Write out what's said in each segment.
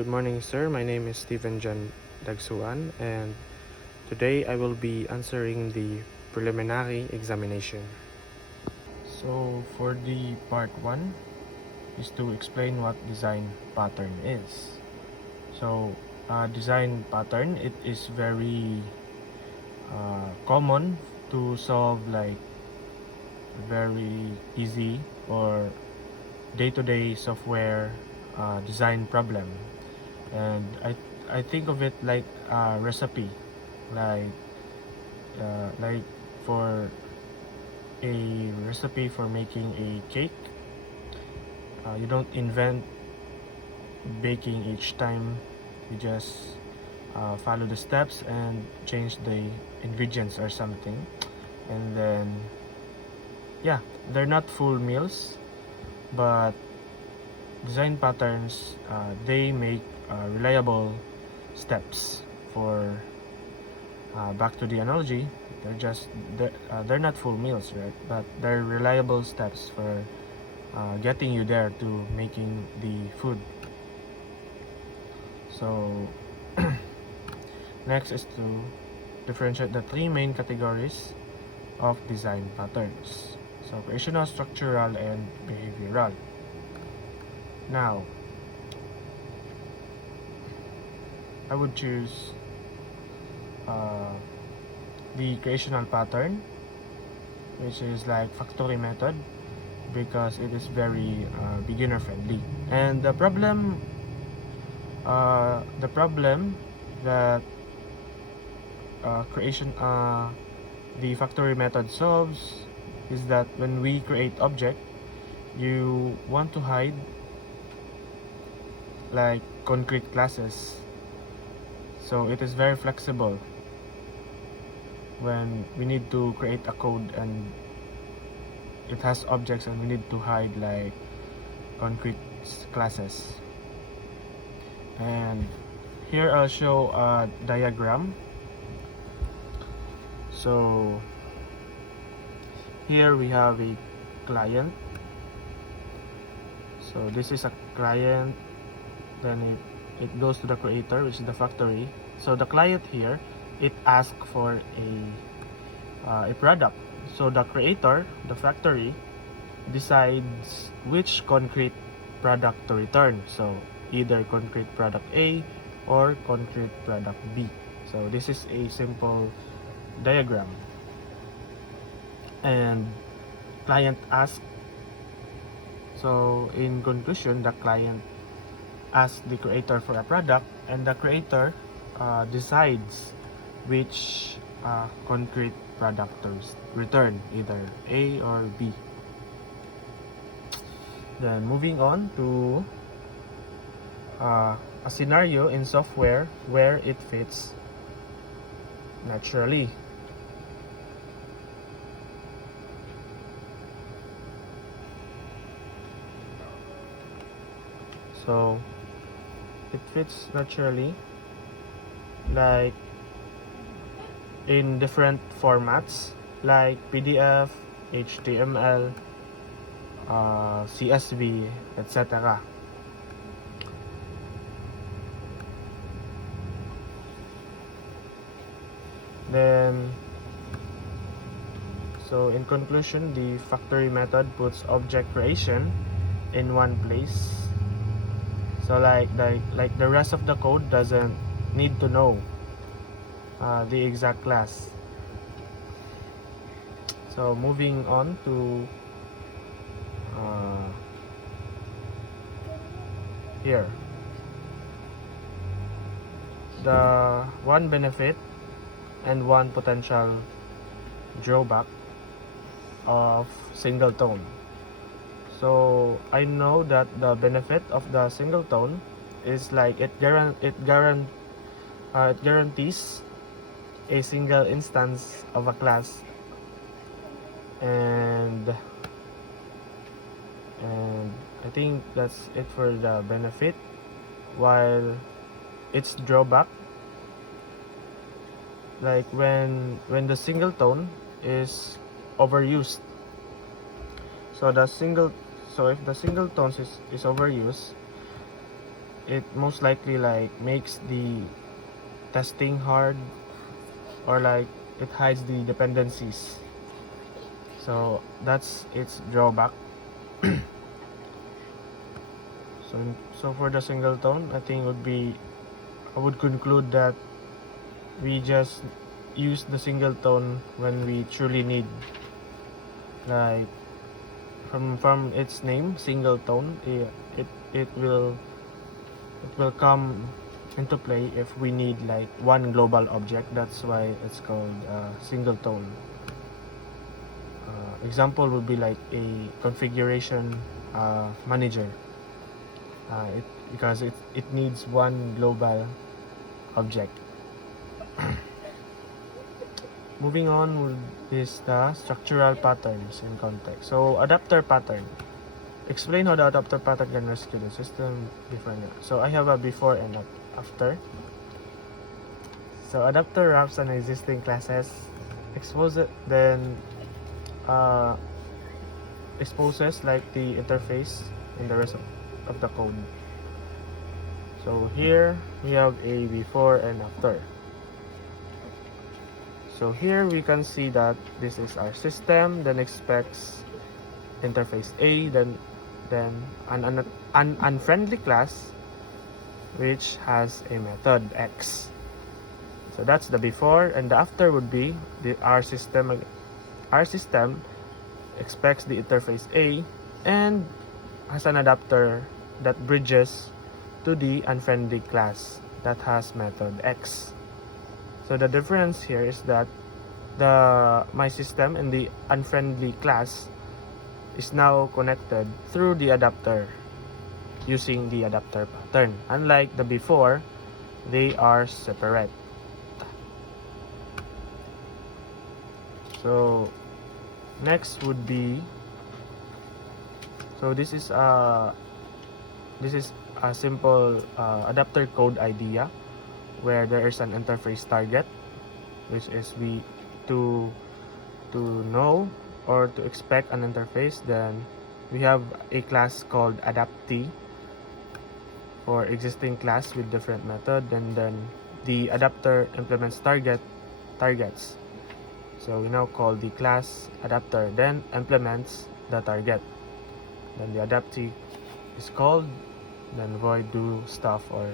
Good morning, sir. My name is Stephen John Dagsuan, and today I will be answering the preliminary examination. So, for the part 1 is to explain what design pattern is. So, design pattern, it is very common to solve like very easy or day-to-day software design problem. And I think of it like a recipe, like like for a recipe for making a cake. You don't invent baking each time. You just follow the steps and change the ingredients or something, and then yeah, they're not full meals, but design patterns, they make reliable steps for back to the analogy. They're not full meals, right? But they're reliable steps for getting you there to making the food. So next is to differentiate the three main categories of design patterns. So creational, structural, and behavioral. Now, I would choose the creational pattern, which is like factory method, because it is very beginner friendly. And the problem that the factory method solves is that when we create object, you want to hide like concrete classes, so it is very flexible when we need to create a code and it has objects and we need to hide like concrete classes. And here I'll show a diagram. So here we have a client. So this is a client, then it goes to the creator, which is the factory. So the client here, it asks for a product. So the creator, the factory, decides which concrete product to return. So either concrete product A or concrete product B. So this is a simple diagram. And client asks. So in conclusion, the client asks the creator for a product, and the creator decides which concrete product to return, either A or B. Then moving on to a scenario in software where it fits naturally. So it fits naturally like in different formats like PDF, HTML, CSV, etc. Then, so in conclusion, the factory method puts object creation in one place. So like the rest of the code doesn't need to know the exact class. So moving on to here, the one benefit and one potential drawback of singleton. So I know that the benefit of the singleton is like it guarantees a single instance of a class, and I think that's it for the benefit. While its drawback, like when the singleton is overused. So if the singletons is overused, it most likely like makes the testing hard, or like it hides the dependencies. So that's its drawback. So for the singleton, I think I would conclude that we just use the singleton when we truly need, like from its name, singleton. It will come into play if we need like one global object. That's why it's called singleton. Example would be like a configuration manager. Because it needs one global object. Moving on is the structural patterns in context. So adapter pattern. Explain how the adapter pattern can rescue the system before and after. So I have a before and after. So adapter wraps on existing classes, exposes like the interface in the rest of the code. So here we have a before and after. So here we can see that this is our system, then expects interface A, then an unfriendly class which has a method X. So that's the before, and the after would be our system. Our system expects the interface A and has an adapter that bridges to the unfriendly class that has method X. So the difference here is that my system and the unfriendly class is now connected through the adapter using the adapter pattern. Unlike the before, they are separate. So next would be, so this is a simple adapter code idea where there is an interface target, which is to know or to expect an interface. Then we have a class called adaptee for existing class with different method, and then the adapter implements targets. So we now call the class adapter, then implements the target. Then the adaptee is called, then void do stuff or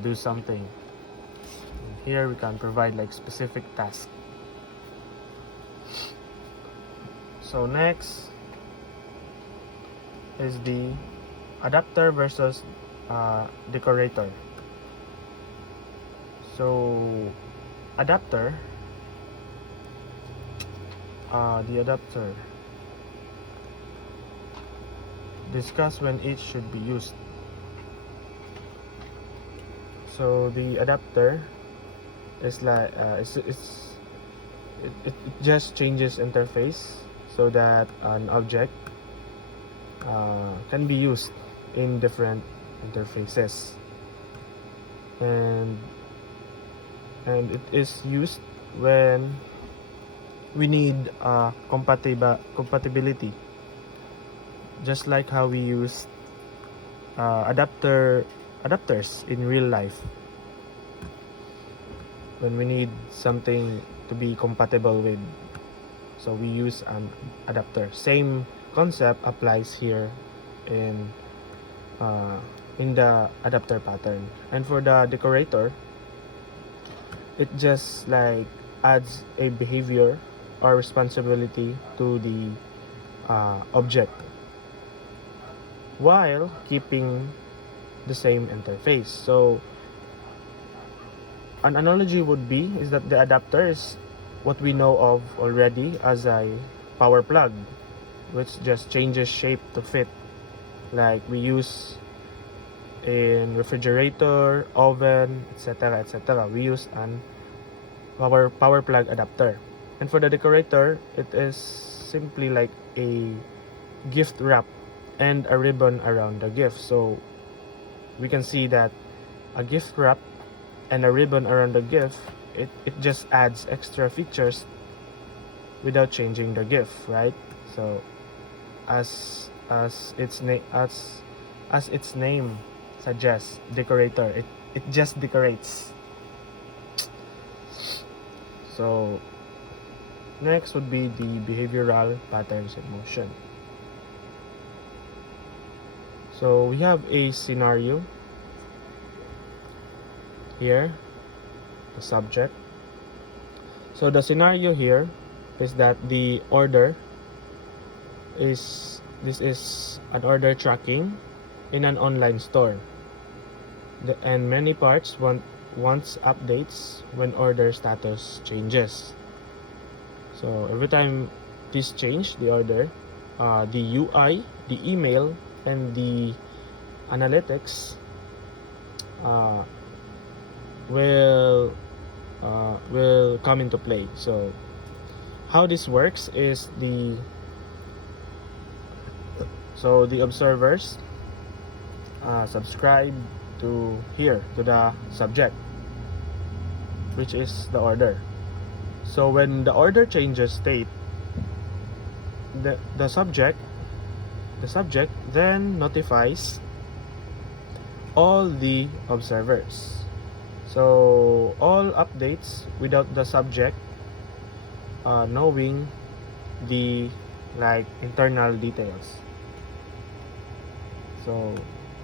do something. And here we can provide like specific task. So next is the adapter versus decorator. So adapter, the adapter, discuss when each should be used. So the adapter is like it just changes interface so that an object can be used in different interfaces, and it is used when we need compatibility, just like how we use adapters in real life. When we need something to be compatible with, so we use an adapter. Same concept applies here in the adapter pattern. And for the decorator, it just like adds a behavior or responsibility to the object while keeping the same interface. So an analogy would be is that the adapter is what we know of already as a power plug, which just changes shape to fit, like we use in refrigerator, oven, etc. We use an power plug adapter. And for the decorator, it is simply like a gift wrap and a ribbon around the gift. So we can see that a gift wrap and a ribbon around the gift, it just adds extra features without changing the gift, right? So as its name suggest, decorator. It just decorates. So next would be the behavioral patterns in motion. So we have a scenario here, the subject. So the scenario here is that the order is, this is an order tracking in an online store. And many parts wants updates when order status changes. So every time this change, the order, the UI, the email, and the analytics will come into play. So how this works is the observers subscribe to the subject, which is the order. So when the order changes state, the subject then notifies all the observers. So all updates without the subject knowing the internal details. So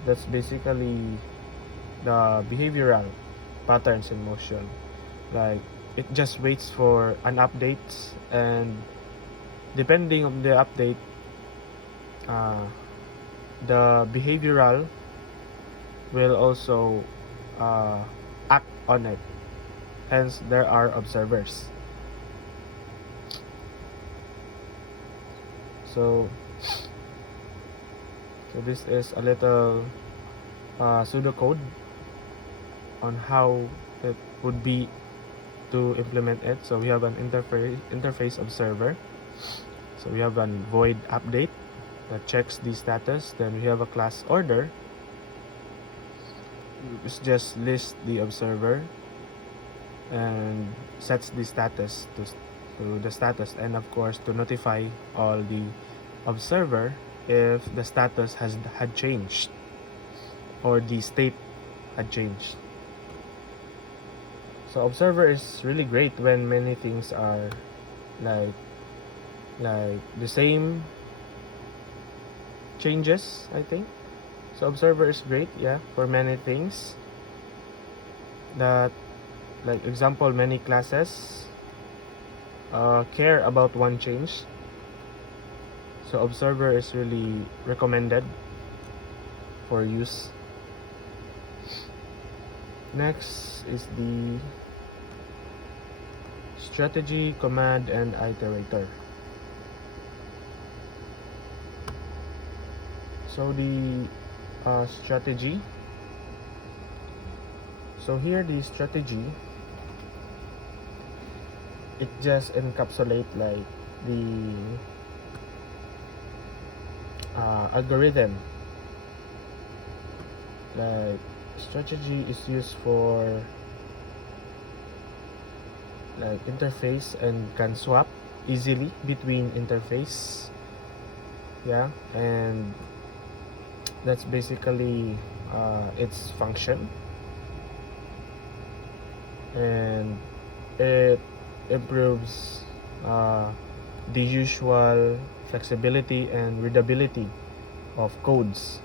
that's basically the behavioral patterns in motion. Like, it just waits for an update, and depending on the update, the behavioral will also act on it. Hence, there are observers. So this is a little pseudocode on how it would be to implement it. So we have an interface observer. So we have an void update that checks the status. Then we have a class order, which just lists the observer and sets the status to the status, and of course to notify all the observer if the status had changed or the state had changed. So observer is really great when many things are like the same changes, I think. So observer is great, yeah, for many things. That, like example, many classes care about one change. So observer is really recommended for use. Next is the strategy, command, and iterator. So the strategy. So here the strategy, it just encapsulate like the algorithm. Like, strategy is used for like interface and can swap easily between interface, yeah, and that's basically its function. And it improves the usual flexibility and readability of codes,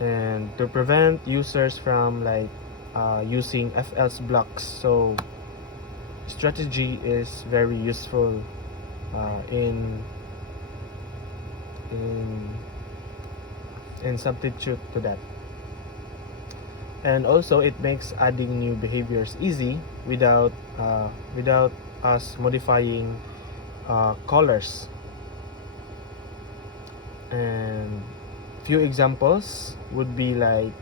and to prevent users from using FLs blocks. So strategy is very useful in substitute to that. And also it makes adding new behaviors easy without us modifying colors. And few examples would be like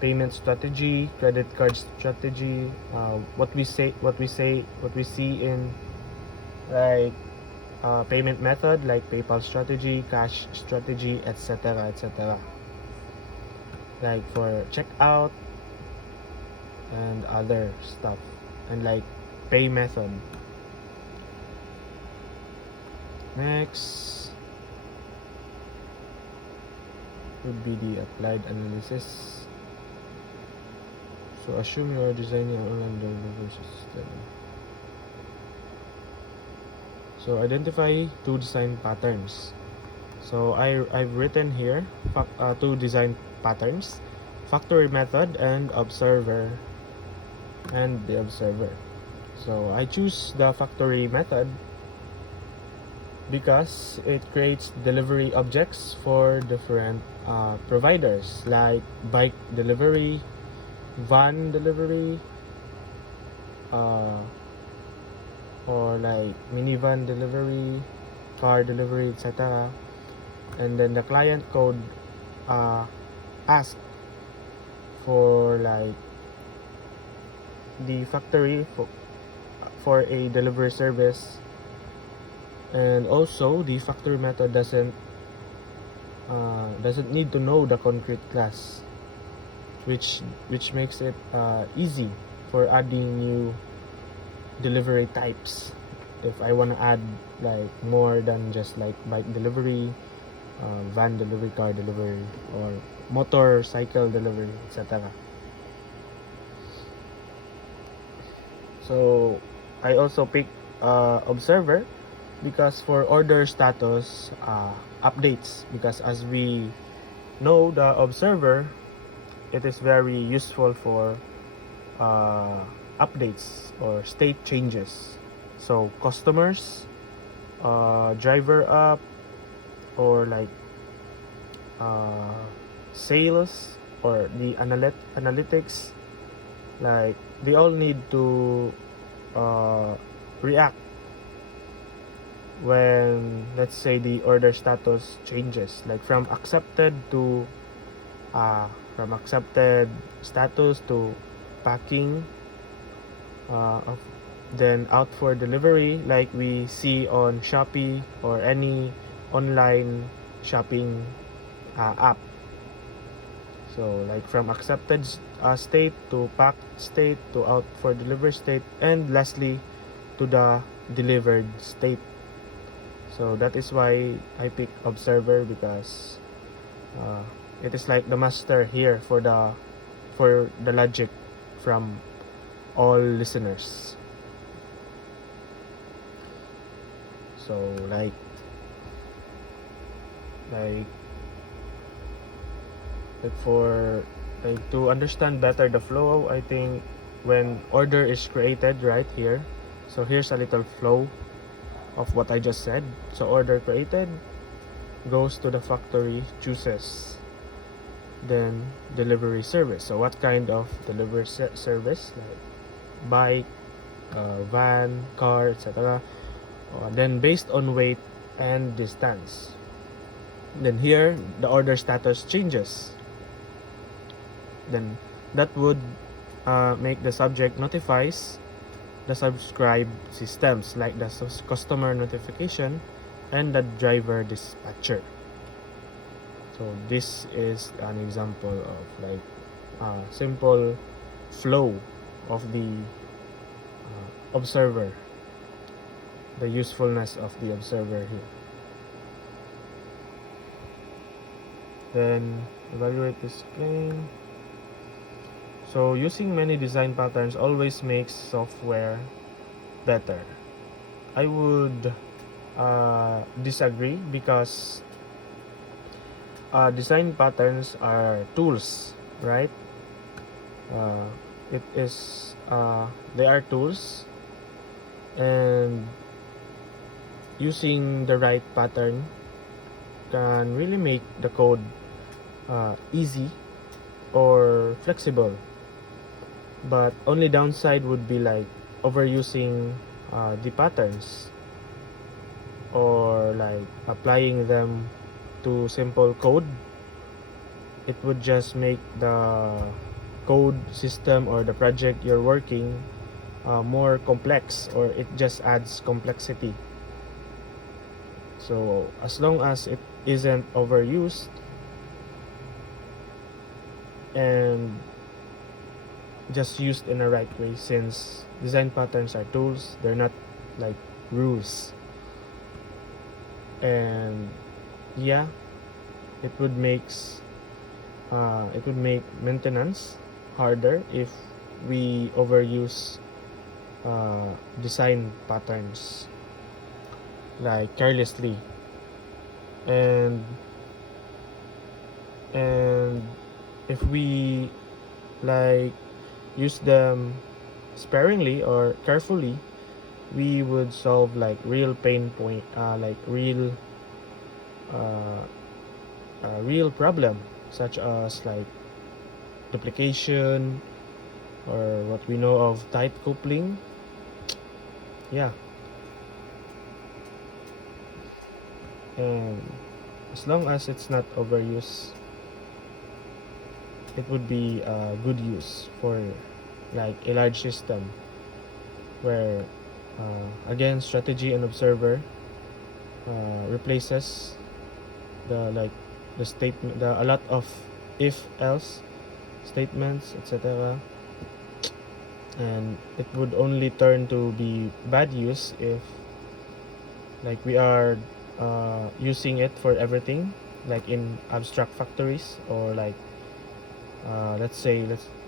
payment strategy, credit card strategy, what we see in like payment method like PayPal strategy, cash strategy, etc. Like for checkout and other stuff, and like pay method. Next would be the applied analysis. So assume you are designing an online delivery system. So identify two design patterns. So I've written here two design patterns: factory method and observer, and the observer. So I choose the factory method because it creates delivery objects for different providers, like bike delivery, van delivery, uh, or like minivan delivery, car delivery, etc. And then the client could ask for like the factory for a delivery service. And also the factory method doesn't need to know the concrete class, which makes it easy for adding new delivery types. If I want to add like more than just like bike delivery, van delivery, car delivery, or motorcycle delivery, etc. So I also pick observer because for order status updates, because as we know, the observer, it is very useful for updates or state changes. So customers, driver up, or like sales, or the analytics, like they all need to react when, let's say, the order status changes, like from accepted status to packing, then out for delivery, like we see on Shopee or any online shopping app. So like from accepted state to packed state to out for delivery state, and lastly to the delivered state. So that is why I pick observer, because it is like the master here for the logic from all listeners. So like for like to understand better the flow, I think when order is created right here, so here's a little flow of what I just said. So order created, goes to the factory, chooses, then delivery service. So what kind of delivery service? Like bike, van, car, etc. Then based on weight and distance. Then here the order status changes. Then that would make the subject notifies the subscribe systems, like the customer notification and the driver dispatcher. So this is an example of like simple flow of the observer, the usefulness of the observer here. Then evaluate this claim. So using many design patterns always makes software better. I would disagree, because design patterns are tools, right? They are tools, and using the right pattern can really make the code easy or flexible. But only downside would be like overusing the patterns, or like applying them to simple code. It would just make the code system or the project you're working more complex, or it just adds complexity. So as long as it isn't overused and just used in the right way, since design patterns are tools, they're not like rules. And yeah, it would makes it would make maintenance harder if we overuse design patterns like carelessly, and and if we like use them sparingly or carefully, we would solve like real pain point, like uh, real problem, such as like duplication, or what we know of tight coupling. Yeah, and as long as it's not overuse, it would be a good use for like a large system where again strategy and observer replaces the like the statement, the a lot of if else statements, etc., and it would only turn to be bad use if like we are using it for everything, like in abstract factories, or like let's say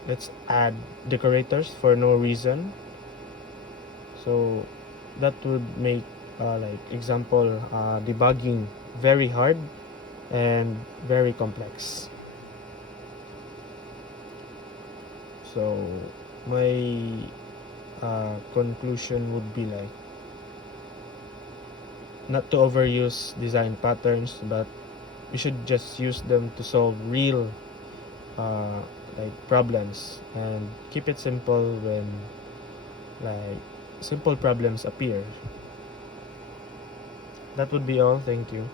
let's add decorators for no reason. So that would make like example debugging very hard and very complex. So my conclusion would be like not to overuse design patterns, but we should just use them to solve real uh, like problems, and keep it simple when like simple problems appear. That would be all. Thank you.